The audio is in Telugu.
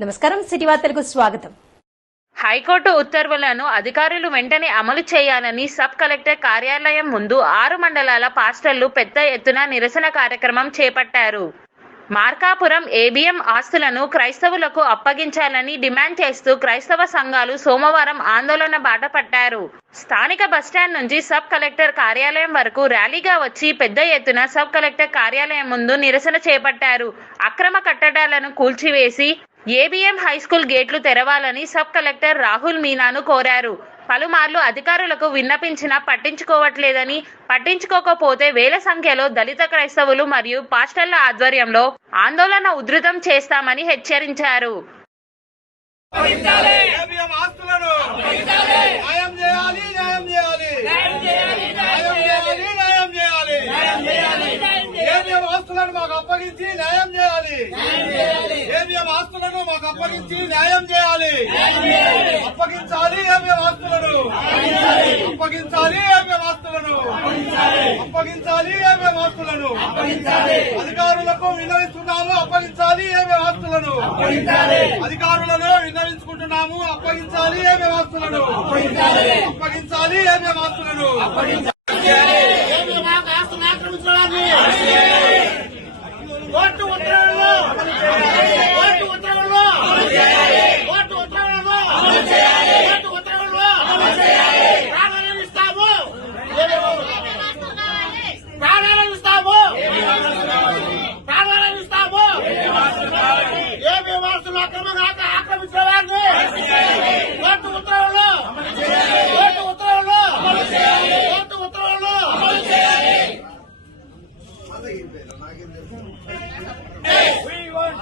నమస్కారం సిటీ వార్తలకు స్వాగతం. హైకోర్టు ఉత్తర్వులను అధికారులు వెంటనే అమలు చేయాలని సబ్ కలెక్టర్ కార్యాలయం ముందు ఆరు మండలాల పాస్టర్లు పెద్ద ఎత్తున నిరసన కార్యక్రమం చేపట్టారు. మార్కాపురం ఏబిఎం ఆస్తులను క్రైస్తవులకు అప్పగించాలని డిమాండ్ చేస్తూ క్రైస్తవ సంఘాలు సోమవారం ఆందోళన బాట పట్టారు స్థానిక బస్టాండ్ నుంచి సబ్ కలెక్టర్ కార్యాలయం వరకు ర్యాలీగా వచ్చి పెద్ద ఎత్తున సబ్ కలెక్టర్ కార్యాలయం ముందు నిరసన చేపట్టారు. అక్రమ కట్టడాలను కూల్చివేసి ఏబిఎం హైస్కూల్ గేట్లు తెరవాలని సబ్ కలెక్టర్ రాహుల్ మీనాను కోరారు. పలుమార్లు అధికారులకు విన్నపించినా పట్టించుకోవట్లేదని పట్టించుకోకపోతే వేల సంఖ్యలో దళిత క్రైస్తవులు మరియు పాస్టర్ల ఆధ్వర్యంలో ఆందోళన ఉధృతం చేస్తామని హెచ్చరించారు ఏబిఎం ఆస్తులను న్యాయం చేయాలి న్యాయం చేయాలి న్యాయం చేయాలి న్యాయం చేయాలి ఏబిఎం ఆస్తులను మాకు అప్పగించి న్యాయం చేయాలి. ఏబిఎం ఆస్తులను మాకు అప్పగించి న్యాయం చేయాలి. అప్పగించాలి ఏబిఎం ఆస్తులను. అప్పగించాలి. ఏబిఎం ఆస్తులను. అప్పగించాలి. ఏబిఎం ఆస్తులను. అధికారులకు విన్నవిస్తున్నాము అప్పగించాలి ఏబిఎం ఆస్తులను. అధికారులను విన్నవించుకుంటున్నాము అప్పగించాలి ఏ వ్యవస్థలను అప్పగించాలి. ఏ వ్యవస్థలను ఓటు